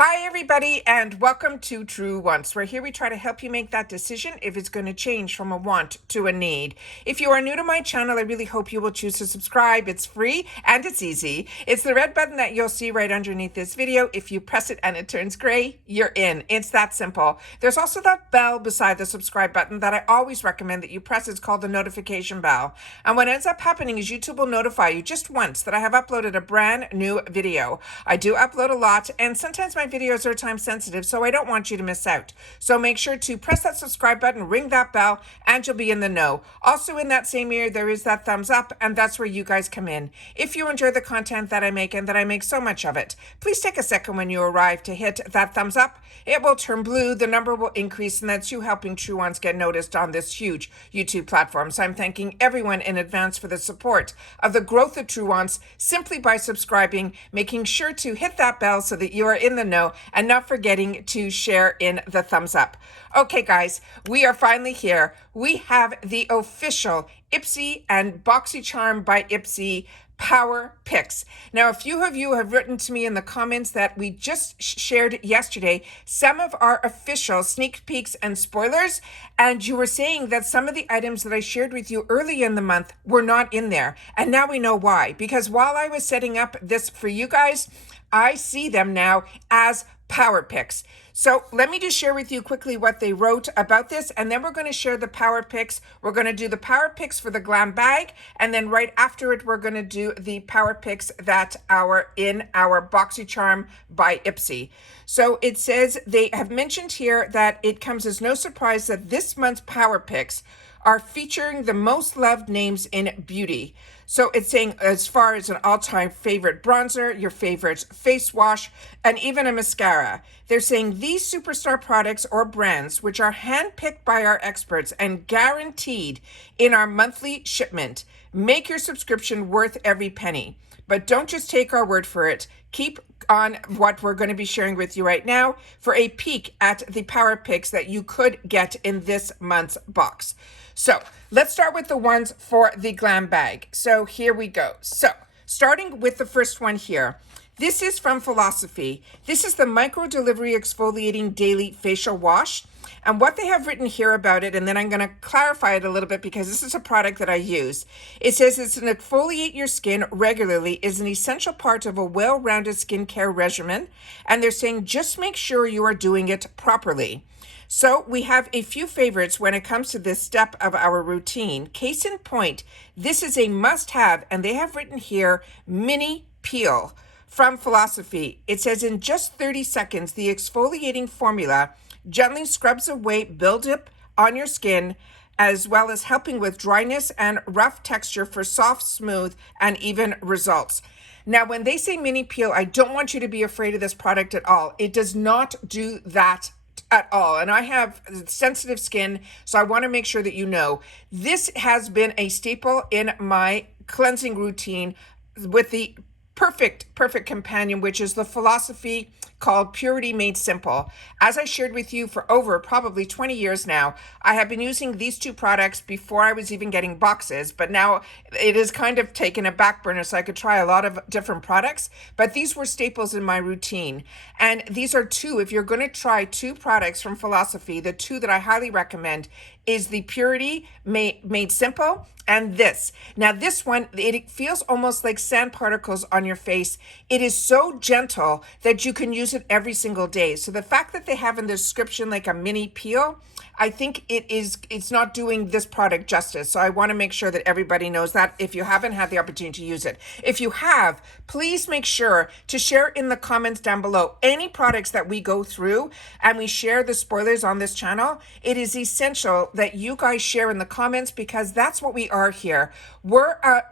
Hi everybody and welcome to True Wants, where here we try to help you make that decision if it's going to change from a want to a need. If you are new to my channel, I really hope you will choose to subscribe. It's free and it's easy. It's the red button that you'll see right underneath this video. If you press it and it turns gray, you're in. It's that simple. There's also that bell beside the subscribe button that I always recommend that you press. It's called the notification bell. And what ends up happening is YouTube will notify you just once that I have uploaded a brand new video. I do upload a lot, and sometimes my videos are time sensitive, so I don't want you to miss out. So make sure to press that subscribe button, ring that bell, and you'll be in the know. Also in that same ear, there is that thumbs up, and that's where you guys come in. If you enjoy the content that I make, and that I make so much of it, please take a second when you arrive to hit that thumbs up. It will turn blue, the number will increase, and that's you helping True Ones get noticed on this huge YouTube platform. So I'm thanking everyone in advance for the support of the growth of True Ones simply by subscribing, making sure to hit that bell so that you are in the know, and not forgetting to share in the thumbs up. Okay, guys, we are finally here. We have the official Ipsy and Boxycharm by Ipsy Power Picks. Now, a few of you have written to me in the comments that we just shared yesterday some of our official sneak peeks and spoilers, and you were saying that some of the items that I shared with you early in the month were not in there. And now we know why. Because while I was setting up this for you guys, I see them now as Power Picks. So let me just share with you quickly what they wrote about this, and then we're going to share the Power Picks. We're going to do the Power Picks for the GlamBag, and then right after it, we're going to do the Power Picks that are in our Boxycharm by Ipsy. So it says they have mentioned here that it comes as no surprise that this month's Power Picks are featuring the most loved names in beauty. So it's saying as far as an all-time favorite bronzer, your favorite face wash, and even a mascara. They're saying these superstar products or brands, which are handpicked by our experts and guaranteed in our monthly shipment, make your subscription worth every penny. But don't just take our word for it. Keep on what we're going to be sharing with you right now for a peek at the Power Picks that you could get in this month's box. So let's start with the ones for the GlamBag. So here we go. So starting with the first one here. This is from Philosophy. This is the Micro Delivery Exfoliating Daily Facial Wash. And what they have written here about it, and then I'm going to clarify it a little bit because this is a product that I use. It says it's an exfoliate your skin regularly is an essential part of a well-rounded skincare regimen. And they're saying just make sure you are doing it properly. So we have a few favorites when it comes to this step of our routine. Case in point, this is a must-have, and they have written here, mini peel from Philosophy. It says in just 30 seconds, the exfoliating formula gently scrubs away buildup on your skin, as well as helping with dryness and rough texture for soft, smooth, and even results. Now, when they say mini peel, I don't want you to be afraid of this product at all. It does not do that at all. And I have sensitive skin, so I want to make sure that you know this has been a staple in my cleansing routine with the perfect companion, which is the Philosophy called Purity Made Simple. As I shared with you for over probably 20 years now, I have been using these two products before I was even getting boxes, but now it has kind of taken a back burner so I could try a lot of different products, but these were staples in my routine. And these are two, if you're going to try two products from Philosophy, the two that I highly recommend is the Purity Made Simple and this. Now this one, it feels almost like sand particles on your face. It is so gentle that you can use it every single day. So the fact that they have in the description like a mini peel, I think it's not doing this product justice. So I want to make sure that everybody knows that if you haven't had the opportunity to use it. If you have, please make sure to share in the comments down below any products that we go through and we share the spoilers on this channel. It is essential that you guys share in the comments because that's what we are here.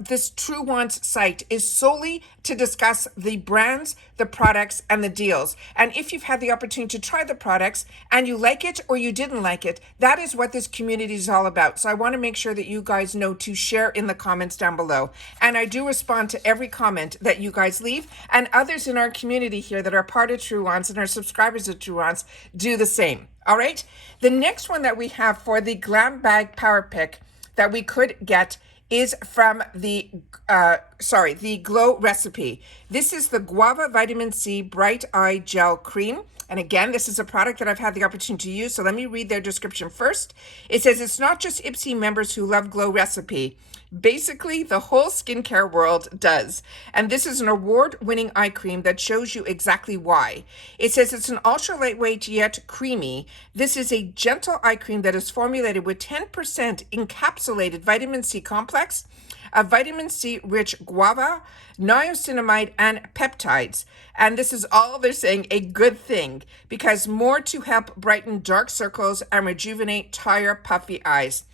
This True Wants site is solely to discuss the brands, the products, and the deals. And if you've had the opportunity to try the products and you like it or you didn't like it, that is what this community is all about. So I want to make sure that you guys know to share in the comments down below. And I do respond to every comment that you guys leave, and others in our community here that are part of True Wants and are subscribers of True Wants do the same. All right. The next one that we have for the GlamBag Power Pick that we could get is from the Glow Recipe. This is the Guava Vitamin C Bright Eye Gel Cream. And again, this is a product that I've had the opportunity to use. So let me read their description first. It says, it's not just Ipsy members who love Glow Recipe. Basically, the whole skincare world does. And this is an award-winning eye cream that shows you exactly why. It says it's an ultra lightweight yet creamy. This is a gentle eye cream that is formulated with 10% encapsulated vitamin C complex, a vitamin C rich guava, niacinamide, and peptides. And this is all, they're saying, a good thing, because more to help brighten dark circles and rejuvenate tired, puffy eyes.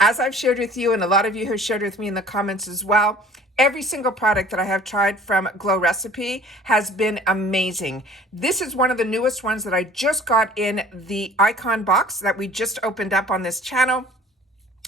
As I've shared with you, and a lot of you have shared with me in the comments as well, every single product that I have tried from Glow Recipe has been amazing. This is one of the newest ones that I just got in the icon box that we just opened up on this channel,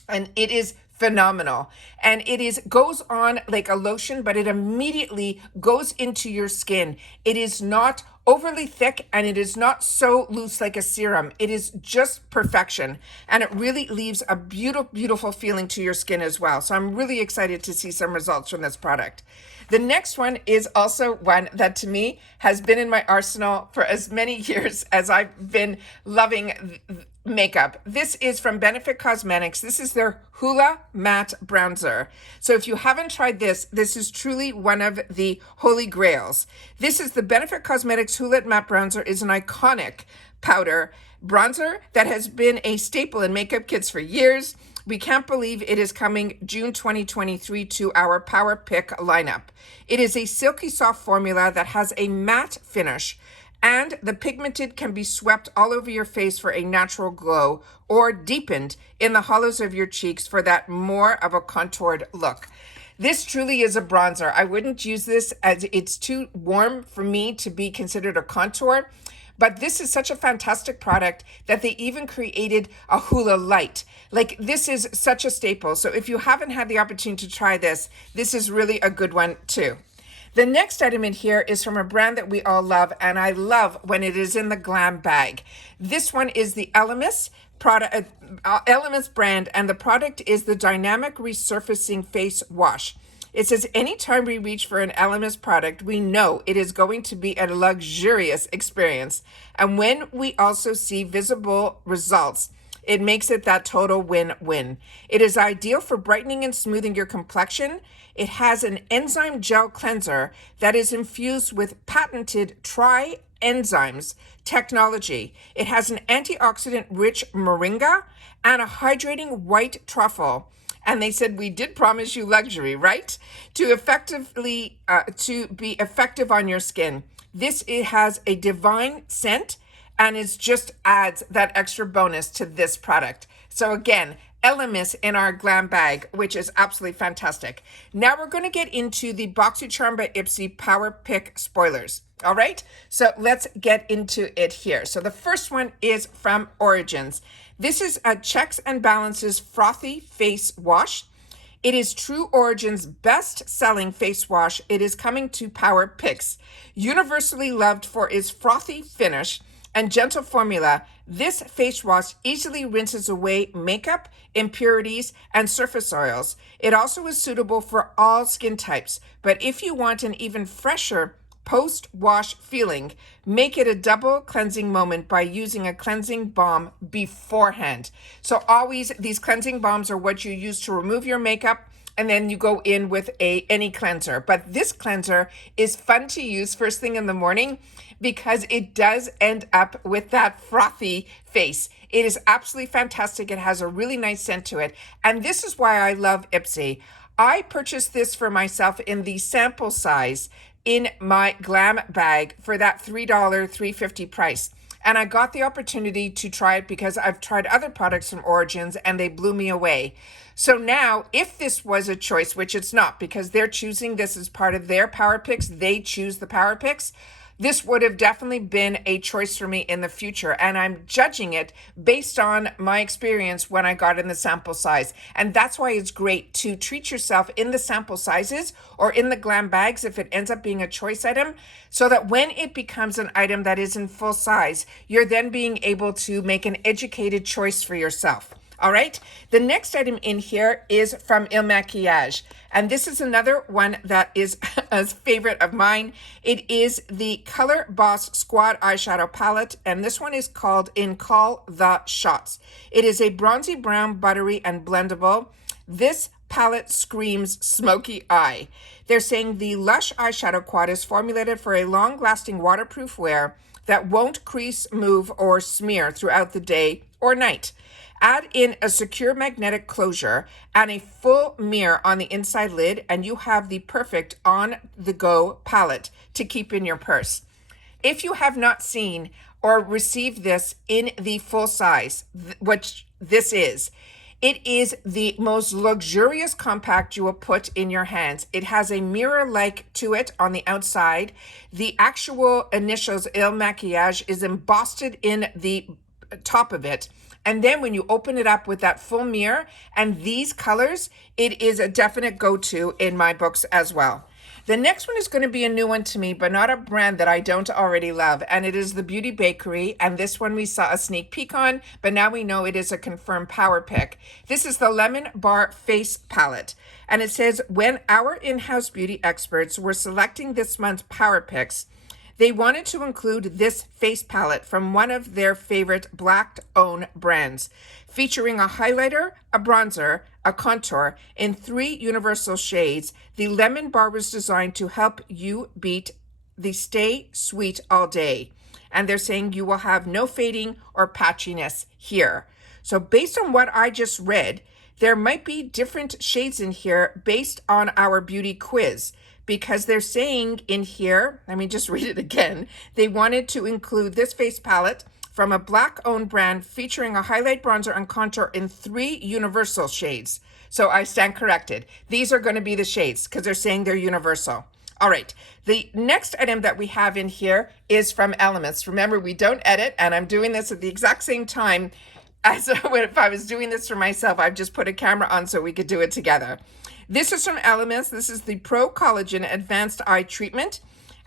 and it is phenomenal. And it goes on like a lotion, but it immediately goes into your skin. It is not overly thick, and it is not so loose like a serum. It is just perfection, and it really leaves a beautiful feeling to your skin as well. So I'm really excited to see some results from this product. The next one is also one that to me has been in my arsenal for as many years as I've been loving makeup. This is from Benefit Cosmetics. This is their Hoola Matte Bronzer. So if you haven't tried this, this is truly one of the holy grails. This is the Benefit Cosmetics Hoola Matte Bronzer. Is an iconic powder bronzer that has been a staple in makeup kits for years. We can't believe it is coming June 2023 to our Power Pick lineup. It is a silky soft formula that has a matte finish, and the pigmented can be swept all over your face for a natural glow, or deepened in the hollows of your cheeks for that more of a contoured look. This truly is a bronzer. I wouldn't use this as it's too warm for me to be considered a contour, but this is such a fantastic product that they even created a Hoola Light. Like, this is such a staple. So if you haven't had the opportunity to try this, this is really a good one too. The next item in here is from a brand that we all love, and I love when it is in the GlamBag. This one is the ELEMIS product, ELEMIS brand, and the product is the Dynamic Resurfacing Face Wash. It says, anytime we reach for an ELEMIS product, we know it is going to be a luxurious experience. And when we also see visible results, it makes it that total win-win. It is ideal for brightening and smoothing your complexion. It has an enzyme gel cleanser that is infused with patented tri-enzymes technology. It has an antioxidant-rich moringa and a hydrating white truffle. And they said, we did promise you luxury, right? To be effective on your skin. It has a divine scent, and it just adds that extra bonus to this product. So again, ELEMIS in our GlamBag, which is absolutely fantastic. Now we're going to get into the Boxycharm by Ipsy Power Pick spoilers. All right, so let's get into it here. So the first one is from Origins. This is a Checks and Balances Frothy Face Wash. It is True Origin's best-selling face wash. It is coming to Power Picks. Universally loved for its frothy finish and gentle formula, this face wash easily rinses away makeup, impurities, and surface oils. It also is suitable for all skin types, but if you want an even fresher post-wash feeling, make it a double cleansing moment by using a cleansing balm beforehand. So always, these cleansing balms are what you use to remove your makeup, and then you go in with any cleanser. But this cleanser is fun to use first thing in the morning because it does end up with that frothy face. It is absolutely fantastic. It has a really nice scent to it. And this is why I love Ipsy. I purchased this for myself in the sample size in my GlamBag for that $3, $3.50 price. And I got the opportunity to try it because I've tried other products from Origins and they blew me away. So now, if this was a choice, which it's not because they're choosing this as part of their Power Picks, they choose the Power Picks, this would have definitely been a choice for me in the future. And I'm judging it based on my experience when I got in the sample size. And that's why it's great to treat yourself in the sample sizes or in the GlamBags if it ends up being a choice item, so that when it becomes an item that is in full size, you're then being able to make an educated choice for yourself. All right. The next item in here is from MAKIAGE. And this is another one that is a favorite of mine. It is the Color Boss Squad Eyeshadow Palette. And this one is called In Call the Shots. It is a bronzy brown, buttery, and blendable. This palette screams smoky eye. They're saying the Lush Eyeshadow Quad is formulated for a long-lasting waterproof wear that won't crease, move, or smear throughout the day or night. Add in a secure magnetic closure and a full mirror on the inside lid, and you have the perfect on-the-go palette to keep in your purse. If you have not seen or received this in the full size, which this is, it is the most luxurious compact you will put in your hands. It has a mirror-like to it on the outside. The actual initials Il Maquillage is embossed in the top of it. And then when you open it up with that full mirror and these colors, it is a definite go-to in my books as well. The next one is going to be a new one to me, but not a brand that I don't already love. And it is the Beauty Bakerie. And this one we saw a sneak peek on, but now we know it is a confirmed power pick. This is the Lemon Bar Face Palette. And it says, when our in-house beauty experts were selecting this month's power picks, they wanted to include this face palette from one of their favorite Black-owned brands, featuring a highlighter, a bronzer, a contour in 3 universal shades. The Lemon Bar was designed to help you beat the stay sweet all day. And they're saying you will have no fading or patchiness here. So based on what I just read, there might be different shades in here based on our beauty quiz. Because they're saying in here, let me just read it again, they wanted to include this face palette from a Black-owned brand featuring a highlight, bronzer, and contour in 3 universal shades. So I stand corrected. These are going to be the shades because they're saying they're universal. All right, the next item that we have in here is from ELEMIS. Remember, we don't edit, and I'm doing this at the exact same time as if I was doing this for myself. I've just put a camera on so we could do it together. This is from ELEMIS. This is the Pro-Collagen Advanced Eye Treatment.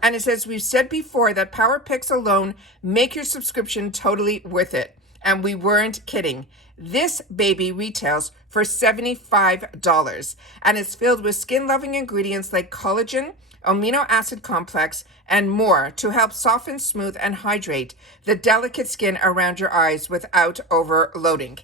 And it says, we've said before that Power Picks alone make your subscription totally worth it. And we weren't kidding. This baby retails for $75 and is filled with skin-loving ingredients like collagen, amino acid complex, and more to help soften, smooth, and hydrate the delicate skin around your eyes without overloading.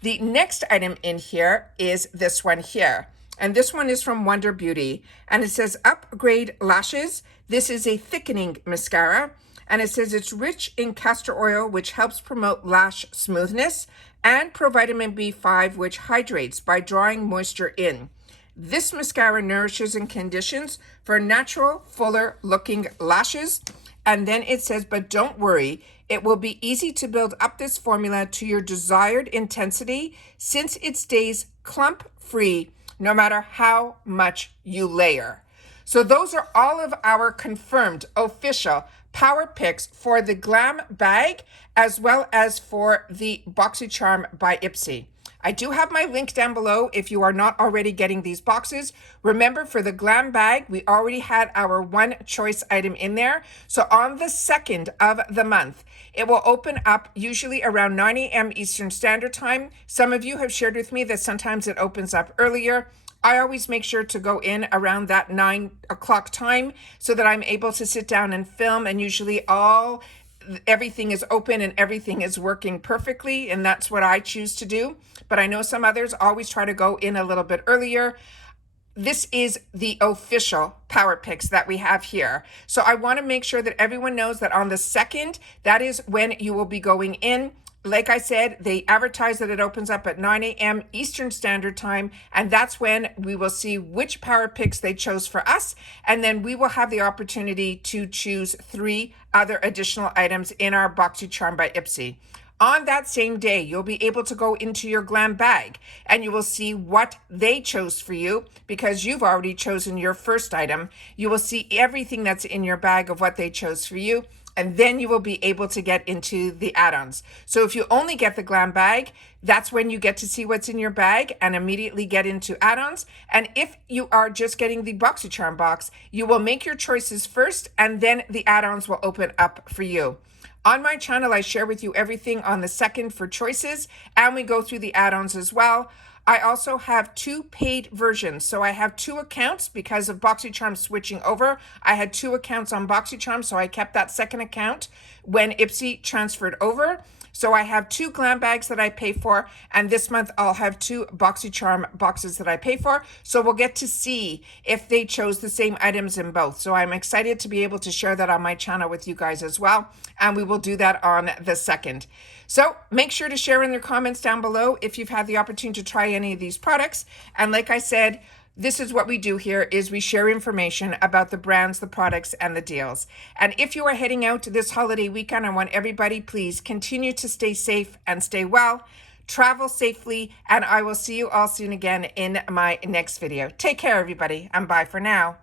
The next item in here is this one here. And this one is from Wonder Beauty. And it says Upgrade Lashes. This is a thickening mascara. And it says it's rich in castor oil, which helps promote lash smoothness, and provitamin B5, which hydrates by drawing moisture in. This mascara nourishes and conditions for natural, fuller looking lashes. And then it says, but don't worry, it will be easy to build up this formula to your desired intensity since it stays clump free no matter how much you layer. So those are all of our confirmed official power picks for the GlamBag as well as for the Boxycharm by Ipsy. I do have my link down below if you are not already getting these boxes. Remember, for the GlamBag, we already had our one choice item in there. So on the 2nd of the month, it will open up usually around 9 a.m. Eastern Standard Time. Some of you have shared with me that sometimes it opens up earlier. I always make sure to go in around that 9 o'clock time so that I'm able to sit down and film, and usually everything is open and everything is working perfectly, and that's what I choose to do. But I know some others always try to go in a little bit earlier. This is the official power picks that we have here. So I want to make sure that everyone knows that on the 2nd, that is when you will be going in. Like I said, they advertise that it opens up at 9 a.m. Eastern Standard Time, and that's when we will see which power picks they chose for us, and then we will have the opportunity to choose 3 other additional items in our Boxycharm by Ipsy. On that same day, you'll be able to go into your GlamBag and you will see what they chose for you because you've already chosen your first item. You will see everything that's in your bag of what they chose for you. and then you will be able to get into the add-ons. So if you only get the GlamBag, that's when you get to see what's in your bag and immediately get into add-ons. And if you are just getting the Boxycharm box, you will make your choices first, and then the add-ons will open up for you. On my channel, I share with you everything on the second for choices, and we go through the add-ons as well. I also have 2 paid versions. So I have 2 accounts because of Boxycharm switching over. I had 2 accounts on Boxycharm, so I kept that second account when Ipsy transferred over. So I have 2 GlamBags that I pay for, and this month I'll have 2 Boxycharm boxes that I pay for. So we'll get to see if they chose the same items in both. So I'm excited to be able to share that on my channel with you guys as well. And we will do that on the 2nd. So make sure to share in your comments down below if you've had the opportunity to try any of these products. And like I said, this is what we do here, is we share information about the brands, the products, and the deals. And if you are heading out this holiday weekend, I want everybody, please continue to stay safe and stay well. Travel safely, and I will see you all soon again in my next video. Take care, everybody, and bye for now.